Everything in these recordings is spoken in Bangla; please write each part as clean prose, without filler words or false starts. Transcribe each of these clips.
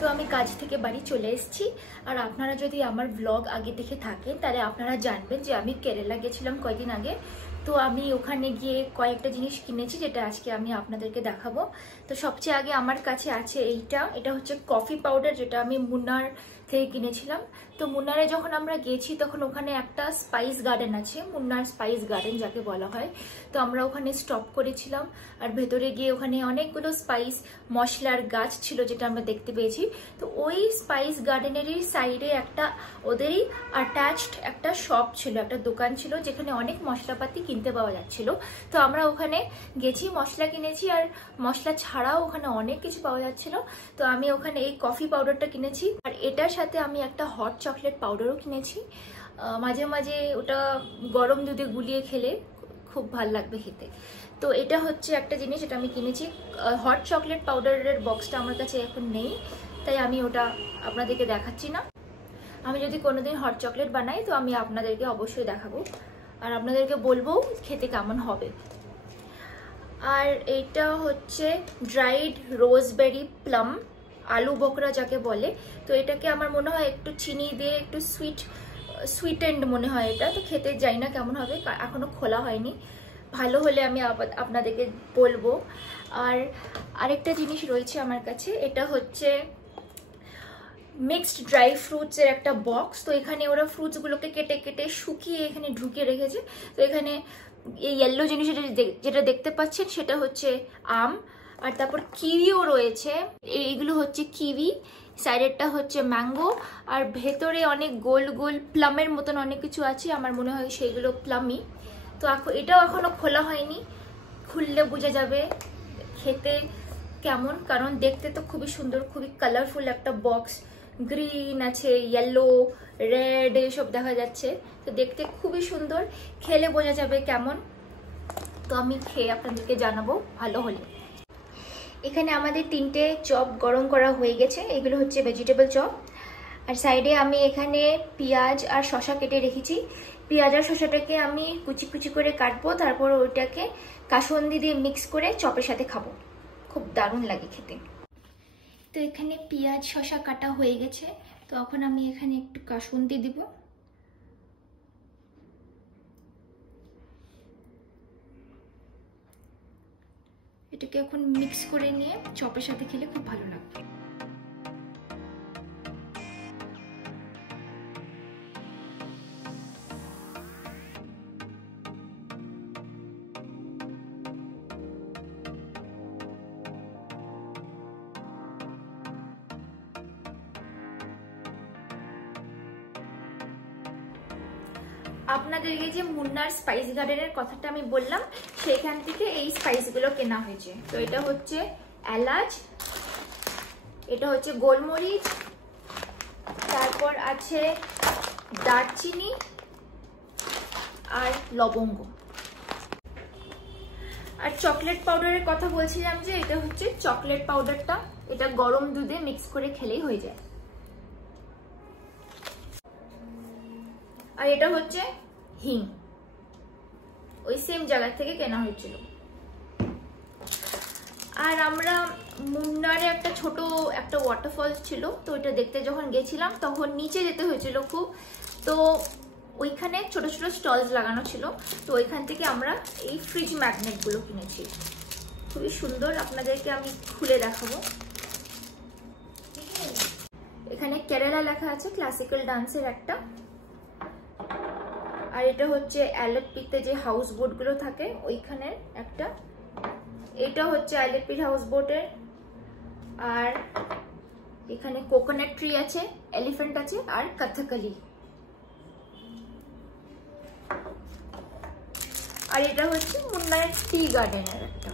তো আমি কাজ থেকে বাড়ি চলে এসেছি। আর আপনারা যদি আমার ব্লগ আগে দেখে থাকেন তাহলে আপনারা জানবেন যে আমি কেরালা গেছিলাম কয়েকদিন আগে। তো আমি ওখানে গিয়ে কয়েকটা জিনিস কিনেছি যেটা আজকে আমি আপনাদেরকে দেখাবো। তো সবচেয়ে আগে আমার কাছে আছে এটা হচ্ছে কফি পাউডার, যেটা আমি মুন্নার থেকে কিনেছিলাম। তো মুন্নারে যখন আমরা গেছি তখন ওখানে একটা স্পাইস গার্ডেন আছে, মুন্নার স্পাইস গার্ডেন যাকে বলা হয়। তো আমরা ওখানে স্টপ করেছিলাম আর ভেতরে গিয়ে ওখানে অনেকগুলো স্পাইস মশলার গাছ ছিল যেটা আমরা দেখতে পেয়েছি। তো ওই স্পাইস গার্ডেনেরই সাইডে একটা ওদেরই অ্যাটাচড একটা শপ ছিল, একটা দোকান ছিল যেখানে অনেক মশলাপাতি কিনতে পাওয়া যাচ্ছিল। তো আমরা ওখানে গেছি, মশলা কিনেছি, আর মশলা ছাড়াও ওখানে অনেক কিছু পাওয়া যাচ্ছিল। তো আমি ওখানে এই কফি পাউডারটা কিনেছি, আর এটার সাথে আমি একটা হট চকলেট পাউডারও কিনেছি। মাঝে মাঝে ওটা গরম দুধে গুলিয়ে খেলে খুব ভালো লাগবে খেতে। তো এটা হচ্ছে একটা জিনিস যেটা আমি কিনেছি। হট চকলেট পাউডারের বক্সটা আমার কাছে এখন নেই, তাই আমি ওটা আপনাদেরকে দেখাচ্ছি না। আমি যদি কোনোদিন হট চকলেট বানাই তো আমি আপনাদেরকে অবশ্যই দেখাবো আর আপনাদেরকে বলবো খেতে কেমন হবে। আর এইটা হচ্ছে ড্রাইড রোজবেরি প্লাম, আলু বকরা যাকে বলে। তো এটাকে আমার মনে হয় একটু চিনি দিয়ে একটু সুইটেন্ড মনে হয় এটা। তো খেতে যাই না কেমন হবে, এখনো খোলা হয়নি, ভালো হলে আমি আপনাদেরকে বলবো। আর আরেকটা জিনিস রয়েছে আমার কাছে, এটা হচ্ছে মিক্সড ড্রাই ফ্রুটসের একটা বক্স। তো এখানে ওরা ফ্রুটসগুলোকে কেটে কেটে শুকিয়ে এখানে ঢুকিয়ে রেখেছে। তো এখানে এই ইয়েলো জিনিস যেটা দেখতে পাচ্ছেন সেটা হচ্ছে আম, আর তারপর কিউইও রয়েছে। এইগুলো হচ্ছে কিউই, সাইডেরটা হচ্ছে ম্যাঙ্গো, আর ভেতরে অনেক গোল গোল প্লামের মতন অনেক কিছু আছে, আমার মনে হয় সেইগুলো প্লামই। তো এটাও এখনো খোলা হয়নি, খুললে বোঝা যাবে খেতে কেমন, কারণ দেখতে তো খুবই সুন্দর, খুবই কালারফুল একটা বক্স। গ্রিন আছে, ইয়েলো, রেড এসব দেখা যাচ্ছে। তো দেখতে খুবই সুন্দর, খেলে বোঝা যাবে কেমন। তো আমি খেয়ে আপনাদেরকে জানাবো ভালো হলে। এখানে আমাদের 3টে চপ গরম করা হয়ে গেছে, এগুলো হচ্ছে ভেজিটেবল চপ। আর সাইডে আমি এখানে পেঁয়াজ আর শসা কেটে রেখেছি। পেঁয়াজ আর শসাটাকে আমি কুচি কুচি করে কাটবো, তারপর ওইটাকে কাসুন্দি দিয়ে মিক্স করে চপের সাথে খাবো, খুব দারুণ লাগে খেতে। তো এখানে পেঁয়াজ শসা কাটা হয়ে গেছে, তো এখন আমি এখানে একটু কাসুন্দি দিব। এটাকে এখন মিক্স করে নিয়ে চপের সাথে খেলে খুব ভালো লাগবে। আপনাদেরকে যে মুন্নার স্পাইস গার্ডেনের কথাটা আমি বললাম, সেখান থেকে এই স্পাইসগুলো কেনা হয়েছে। তো এটা হচ্ছে এলাচ, এটা হচ্ছে গোলমরিচ, তারপর আছে দারচিনি আর লবঙ্গ। আর চকলেট পাউডারের কথা বলছিলাম যে এটা হচ্ছে চকলেট পাউডারটা, এটা গরম দুধে মিক্স করে খেলেই হয়ে যায়। আর এটা হচ্ছে হিং, ওই সেম জায়গা থেকে কেনা হয়েছিল। আর আমরা মুন্নারে একটা ছোট একটা ওয়াটারফল ছিল, তো ওইটা দেখতে যখন গেছিলাম তখন নিচে যেতে হয়েছিল খুব। তো ওইখানে ছোট ছোট স্টলস লাগানো ছিল, তো ওইখান থেকে আমরা এই ফ্রিজ ম্যাগনেটগুলো কিনেছি, খুবই সুন্দর। আপনাদেরকে আমি খুলে দেখাবো। এখানে কেরালা লেখা আছে, ক্লাসিক্যাল ডান্সের একটা। আর এটা হচ্ছে অ্যালেপ্পিতে যে হাউস বোট গুলো থাকে ওইখানে একটা, এটা হচ্ছে অ্যালেপ্পির হাউস বোটের। আর এখানে কোকোনাট ট্রি আছে, এলিফ্যান্ট আছে, আর কথকলি। আর এটা হচ্ছে মুন্নার টি গার্ডেনের একটা।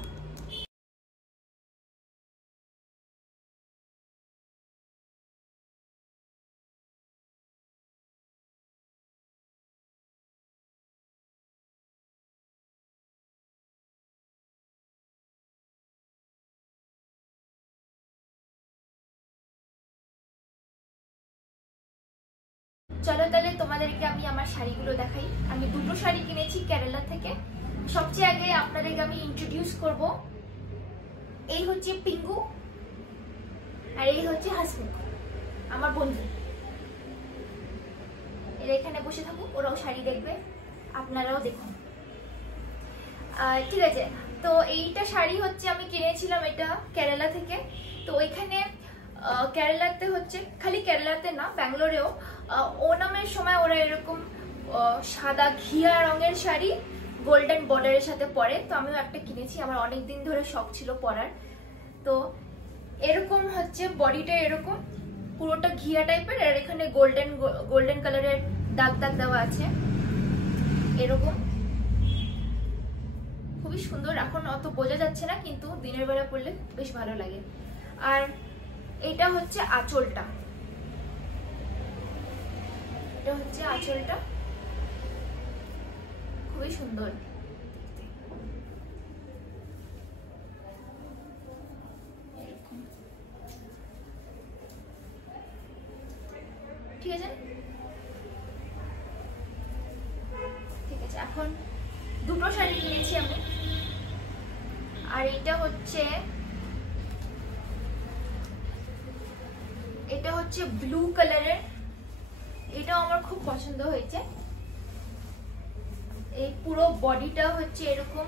চলো তাহলে তোমাদেরকে আমি আমার শাড়িগুলো দেখাই। আমি দুটো শাড়ি কিনেছি কেরালা থেকে। সবচেয়ে আগে আপনাদেরকে আমি ইন্ট্রোডিউস করব, এই হচ্ছে পিঙ্গু, আর এই হচ্ছে হাসমুখ, আমার বন্ধু। এরা এখানে বসে থাকুক, ওরাও শাড়ি দেখবে, আপনারাও দেখুন। ঠিক আছে, তো এইটা শাড়ি হচ্ছে আমি কিনেছিলাম এটা কেরালা থেকে। তো এখানে কেরালাতে হচ্ছে, খালি কেরালাতে না, ব্যাঙ্গালোরেও ওনামের সময় ওরা এরকম সাদা ঘিয়া রঙের শাড়ি গোল্ডেন বর্ডারের সাথে পরে। তো আমিও একটা কিনেছি, আমার অনেকদিন ধরে শখ ছিল পরার। তো এরকম হচ্ছে বডিটা, এরকম পুরোটা ঘিয়া টাইপের, আর এখানে গোল্ডেন কালারের দাগ দাগ দেওয়া আছে এরকম, খুবই সুন্দর। এখন অত বোঝা যাচ্ছে না, কিন্তু দিনের বেলা পরলে বেশ ভালো লাগে। আর এটা হচ্ছে আঁচলটা, এটা হচ্ছে আঁচলটা, খুবই সুন্দর। ঠিক আছে, ঠিক আছে। এখন দুটো শাড়ি কিনেছি আমি। আর এটা হচ্ছে ব্লু কালারের, এটাও আমার খুব পছন্দ হয়েছে। এই পুরো বডিটা হচ্ছে এরকম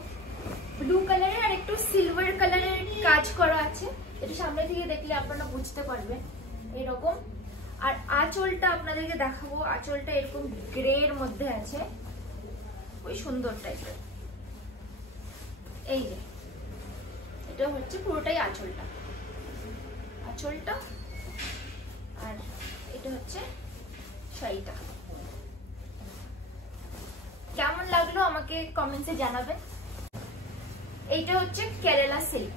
ব্লু কালারের, আর একটু সিলভার কালারের কাজ করা আছে। এটা সামনে থেকে দেখলে আপনারা বুঝতে পারবেন এরকম। আর আঁচলটা আপনাদেরকে দেখাবো, আঁচলটা এরকম গ্রে এর মধ্যে আছে, ওই সুন্দর টাইপের। এই যে এটা হচ্ছে পুরোটাই আঁচলটা, আঁচলটা। আর এটা হচ্ছে শাড়িটা। কেমন লাগলো আমাকে কমেন্টসে জানাবেন। এইটা হচ্ছে কেরালা সিল্ক,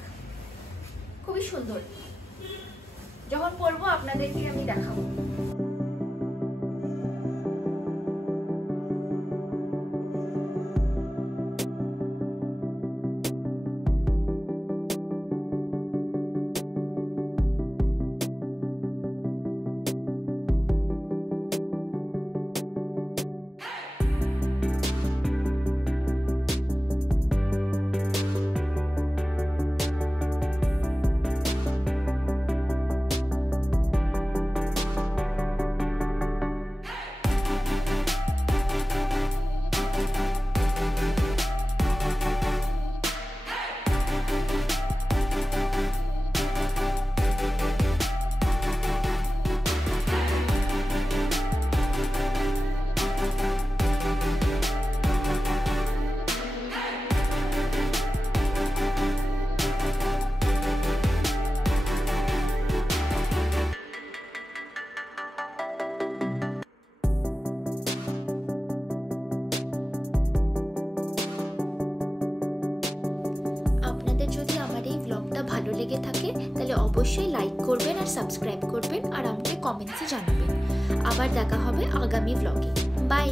খুবই সুন্দর। যখন পরবো আপনাদেরকে আমি দেখাবো। যদি আমার এই ব্লগটা ভালো লেগে থাকে তাহলে অবশ্যই লাইক করবেন আর সাবস্ক্রাইব করবেন, আর আমাকে কমেন্টসে জানাবেন। আবার দেখা হবে আগামী ব্লগে। বাই।